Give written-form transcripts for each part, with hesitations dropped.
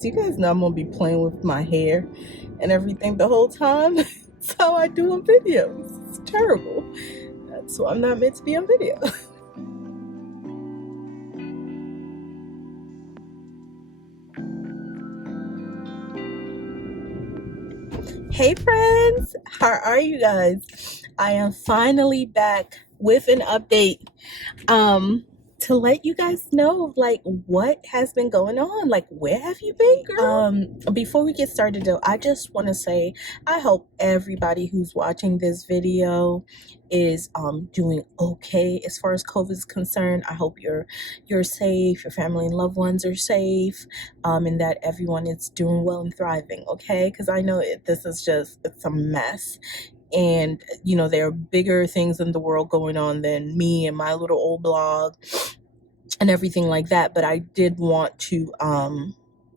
You guys know I'm gonna be playing with my hair and everything the whole time. That's how I do on videos. It's terrible. That's why I'm not meant to be on video. Hey friends, how are you guys? I am finally back with an update. To let you guys know like what has been going on, like where have you been, girl? Before we get started though, I just want to say I hope everybody who's watching this video is doing okay as far as COVID is concerned. I hope you're safe, your family and loved ones are safe, and that everyone is doing well and thriving, okay? Because I know this is just, it's a mess. And you know, there are bigger things in the world going on than me and my little old blog and everything like that. But I did want to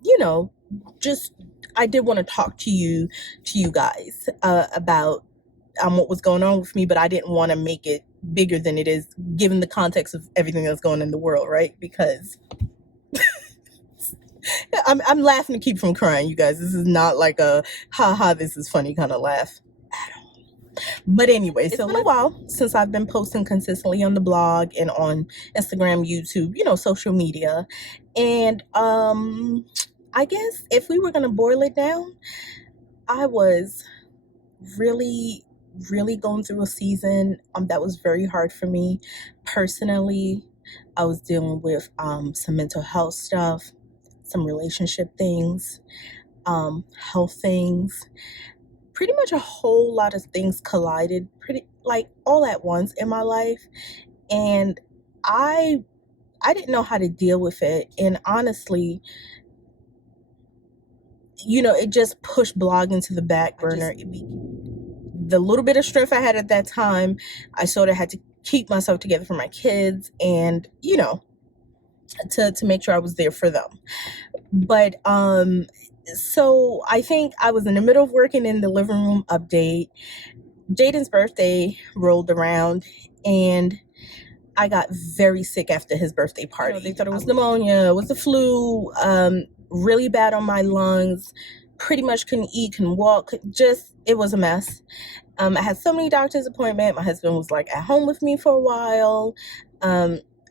you know, just I did want to talk to you guys about what was going on with me, but I didn't want to make it bigger than it is given the context of everything that's going on in the world, right? Because I'm laughing to keep from crying, you guys. This is not like a haha, this is funny kind of laugh. But anyway, so it's been a while since I've been posting consistently on the blog and on Instagram, YouTube, you know, social media. And I guess if we were going to boil it down, I was really going through a season that was very hard for me personally. I was dealing with some mental health stuff, some relationship things, health things. Pretty much a whole lot of things collided pretty like all at once in my life, and I didn't know how to deal with it. And honestly, you know, it just pushed blogging to the back burner. The little bit of strength I had at that time, I sort of had to keep myself together for my kids and, you know, to make sure I was there for them. But so I think I was in the middle of working in the living room update. Jaden's birthday rolled around and I got very sick after his birthday party. You know, they thought it was pneumonia, it was the flu, really bad on my lungs, pretty much couldn't eat, couldn't walk, just, it was a mess. I had so many doctor's appointments. My husband was like at home with me for a while.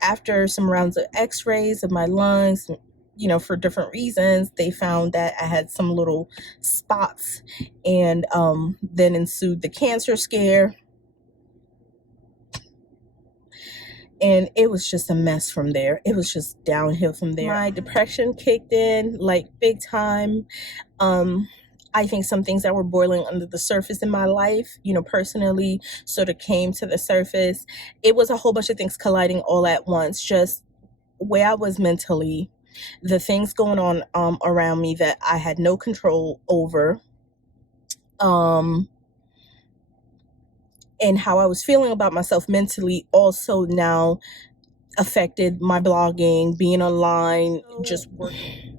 After some rounds of x-rays of my lungs, you know, for different reasons, they found that I had some little spots, and then ensued the cancer scare. And it was just a mess from there. It was just downhill from there. My depression kicked in like big time. I think some things that were boiling under the surface in my life, you know, personally sort of came to the surface. It was a whole bunch of things colliding all at once, just where I was mentally, the things going on around me that I had no control over, and how I was feeling about myself mentally also now affected my blogging, being online, just working.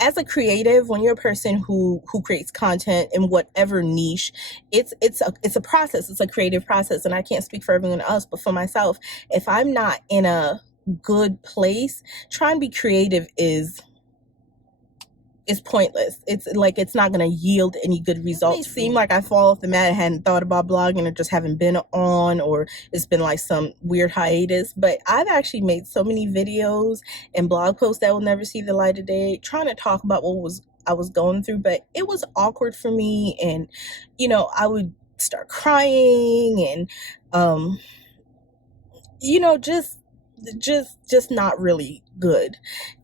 As a creative, when you're a person who creates content in whatever niche, it's a process. It's a creative process, and I can't speak for everyone else, but for myself, if I'm not in a good place, trying to be creative is pointless. It's like it's not going to yield any good results. It may seem like I fall off the mat and hadn't thought about blogging or just haven't been on, or it's been like some weird hiatus, but I've actually made so many videos and blog posts that will never see the light of day trying to talk about what I was going through, but it was awkward for me. And you know, I would start crying and you know, just not really good.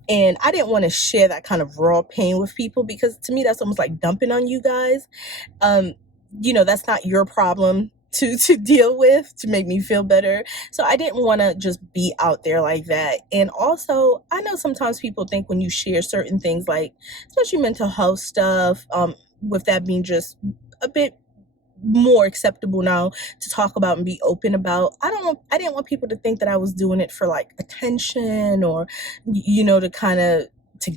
And I didn't want to share that kind of raw pain with people, because to me that's almost like dumping on you guys. You know, that's not your problem to deal with to make me feel better. So I didn't want to just be out there like that. And also, I know sometimes people think when you share certain things, like especially mental health stuff, with that being just a bit more acceptable now to talk about and be open about. I didn't want people to think that I was doing it for like attention, or you know, to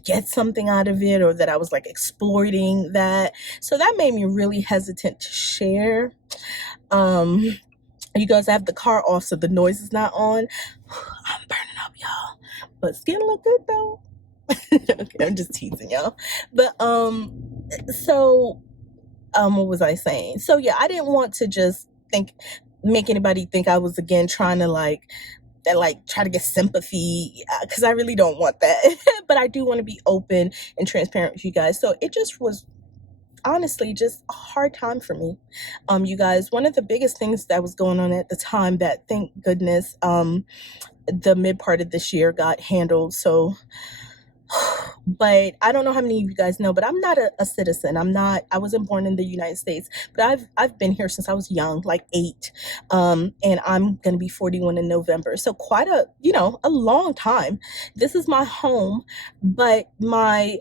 get something out of it, or that I was like exploiting that. So that made me really hesitant to share. You guys, I have the car off so the noise is not on. I'm burning up, y'all, but skin look good though. Okay, I'm just teasing y'all. But so what was I saying? So yeah, I didn't want to just make anybody think I was again trying to try to get sympathy, because I really don't want that. But I do want to be open and transparent with you guys. So it just was honestly just a hard time for me. You guys, one of the biggest things that was going on at the time that, thank goodness, the mid part of this year got handled. So but I don't know how many of you guys know, but I'm not a citizen. I wasn't born in the United States, but I've been here since I was young, like 8. And I'm going to be 41 in November. So quite a long time. This is my home, but my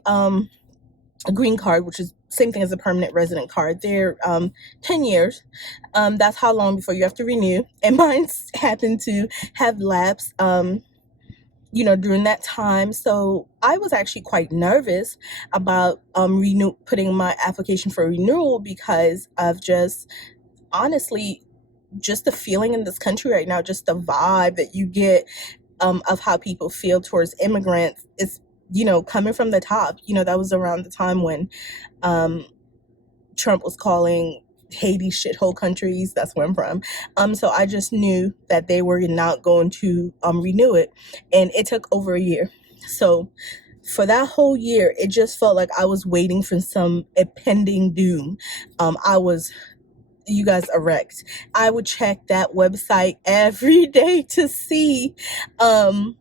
green card, which is same thing as a permanent resident card, they're 10 years. That's how long before you have to renew. And mine happened to have lapsed during that time. So I was actually quite nervous about putting my application for renewal, because of just honestly just the feeling in this country right now, just the vibe that you get of how people feel towards immigrants. It's coming from the top. That was around the time when Trump was calling Haiti shithole countries. That's where I'm from. So I just knew that they were not going to renew it, and it took over a year. So for that whole year, it just felt like I was waiting for some impending doom. I was, you guys, erect. I would check that website every day to see, just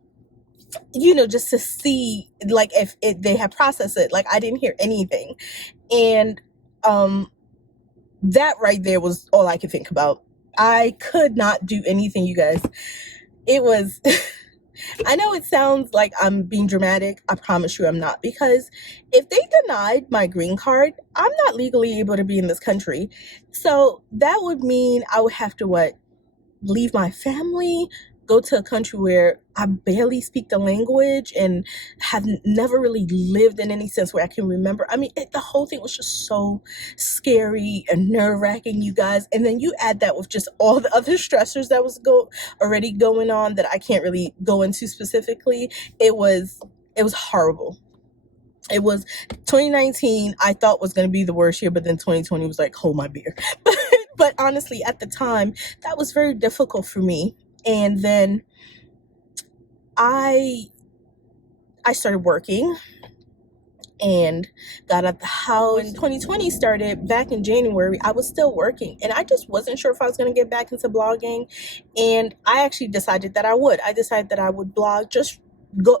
to see if they had processed it. I didn't hear anything, and that right there was all I could think about. I could not do anything, you guys. It was, I know it sounds like I'm being dramatic. I promise you I'm not, because if they denied my green card, I'm not legally able to be in this country. So that would mean I would have to leave my family, go to a country where I barely speak the language and have never really lived in any sense where I can remember. I mean, the whole thing was just so scary and nerve-wracking, you guys. And then you add that with just all the other stressors that was already going on that I can't really go into specifically. It was horrible. It was 2019, I thought was going to be the worst year, but then 2020 was like, hold my beer. But honestly, at the time, that was very difficult for me. And then I started working and got out the house. When 2020 started back in January, I was still working, and I just wasn't sure if I was going to get back into blogging. And I actually decided that I would. I decided that I would blog,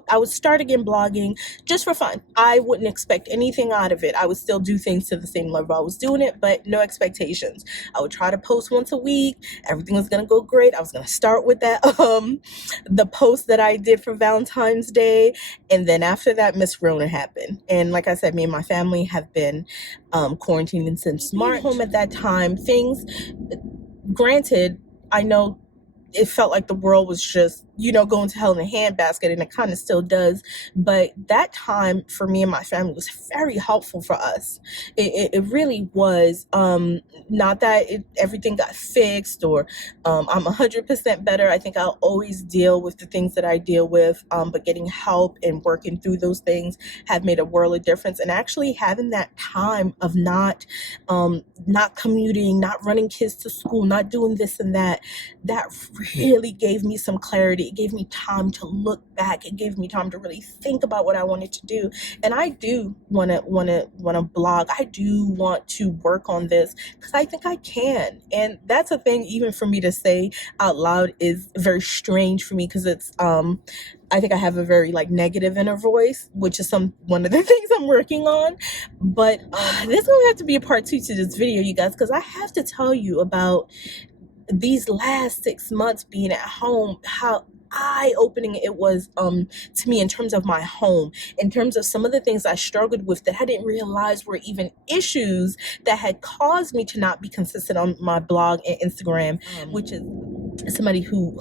I would start again blogging just for fun. I wouldn't expect anything out of it. I would still do things to the same level I was doing it, but no expectations. I would try to post once a week. Everything was going to go great. I was going to start with that, the post that I did for Valentine's Day. And then after that, Miss Rona happened. And like I said, me and my family have been quarantining since March. Home at that time, granted, I know it felt like the world was just, going to hell in a handbasket, and it kind of still does. But that time for me and my family was very helpful for us. It really was. Not that everything got fixed or I'm 100% better. I think I'll always deal with the things that I deal with. But getting help and working through those things have made a world of difference. And actually having that time of not commuting, not running kids to school, not doing this and that really gave me some clarity. It gave me time to look back. It gave me time to really think about what I wanted to do. And I do want to blog. I do want to work on this because I think I can. And that's a thing even for me to say out loud is very strange for me, because it's I think I have a very negative inner voice, which is one of the things I'm working on. But there's going to have to be a part 2 to this video, you guys, because I have to tell you about these last 6 months being at home, how eye-opening it was to me in terms of my home, in terms of some of the things I struggled with that I didn't realize were even issues that had caused me to not be consistent on my blog and Instagram, which is somebody who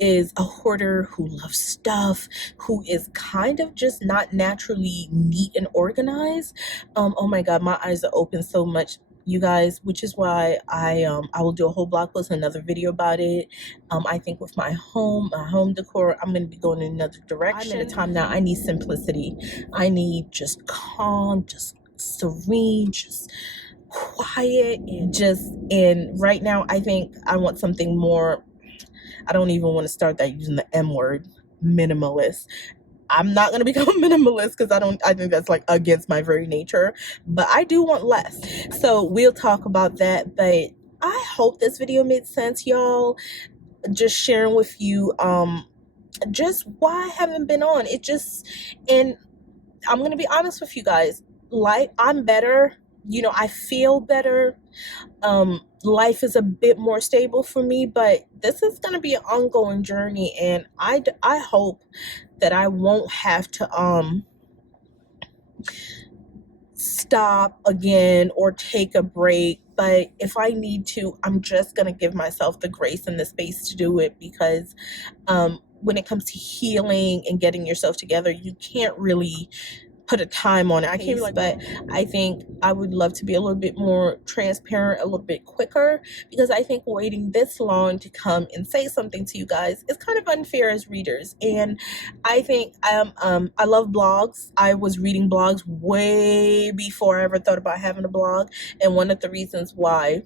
is a hoarder, who loves stuff, who is kind of just not naturally neat and organized. Oh my God, my eyes are open so much you guys, which is why I will do a whole blog post, another video about it. I think with my home decor, I'm going to be going in another direction. I'm in a time now, I need simplicity. I need just calm, just serene, just quiet, and right now I think I want something more. I don't even want to start that using the M word, minimalist. I'm not going to become a minimalist because I think that's like against my very nature, but I do want less. So we'll talk about that, but I hope this video made sense, y'all. Just sharing with you just why I haven't been on. And I'm going to be honest with you guys. Like, I'm better, I feel better. Life is a bit more stable for me, but this is going to be an ongoing journey, and I hope that I won't have to stop again or take a break. But if I need to, I'm just going to give myself the grace and the space to do it, because when it comes to healing and getting yourself together, you can't really put a time on it. I can't, but I think I would love to be a little bit more transparent, a little bit quicker, because I think waiting this long to come and say something to you guys is kind of unfair as readers. And I think I love blogs. I was reading blogs way before I ever thought about having a blog, and one of the reasons why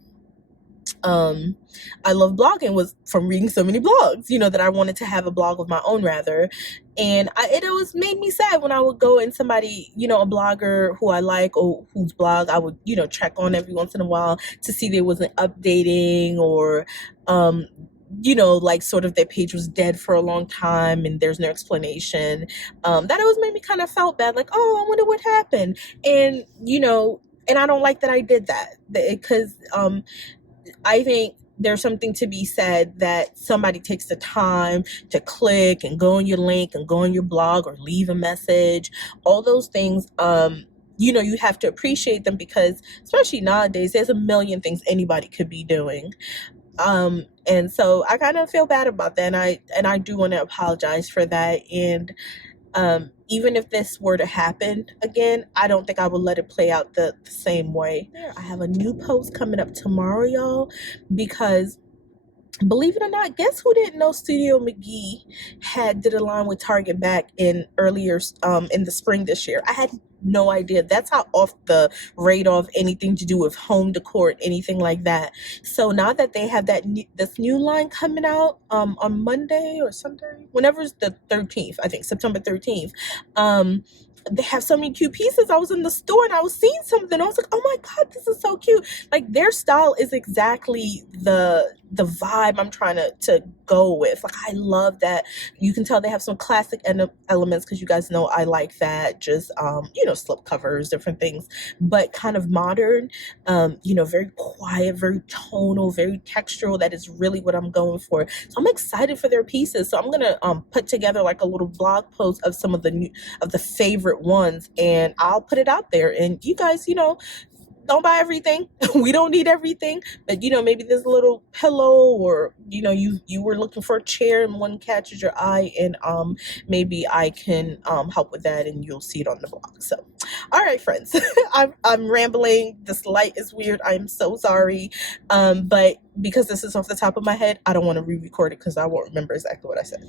I love blogging was from reading so many blogs, that I wanted to have a blog of my own, rather. And it always made me sad when I would go and somebody, a blogger who I like or whose blog I would, check on every once in a while to see they wasn't updating, or like sort of their page was dead for a long time and there's no explanation. That always made me kind of felt bad, like, oh, I wonder what happened. And and I don't like that I did that, because I think there's something to be said that somebody takes the time to click and go on your link and go on your blog or leave a message. All those things, you have to appreciate them, because especially nowadays, there's a million things anybody could be doing. And so I kind of feel bad about that, and I do want to apologize for that. And even if this were to happen again, I don't think I would let it play out the same way. I have a new post coming up tomorrow, y'all, because believe it or not, guess who didn't know Studio McGee did a line with Target back in the spring this year? I had no idea. That's how off the radar of anything to do with home decor, anything like that. So now that they have this new line coming out on Monday or Sunday, whenever it's the 13th, I think September 13th, they have so many cute pieces. I was in the store and I was seeing something. I was like, oh my God, this is so cute. Like, their style is exactly the vibe I'm trying to go with. Like, I love that. You can tell they have some classic elements, because you guys know I like that. Just, slip covers, different things, but kind of modern, very quiet, very tonal, very textural. That is really what I'm going for. So I'm excited for their pieces. So I'm going to put together like a little blog post of some of the favorite ones, and I'll put it out there. And you guys, don't buy everything. We don't need everything, but maybe there's a little pillow, or you were looking for a chair and one catches your eye, and maybe I can help with that, and you'll see it on the blog. So all right, friends, I'm rambling. This light is weird. I'm so sorry, but because this is off the top of my head, I don't want to re-record it because I won't remember exactly what I said.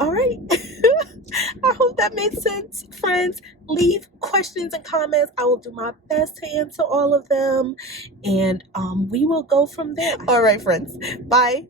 All right. I hope that made sense, friends. Leave questions and comments. I will do my best to answer all of them, and we will go from there. All right, friends. Bye.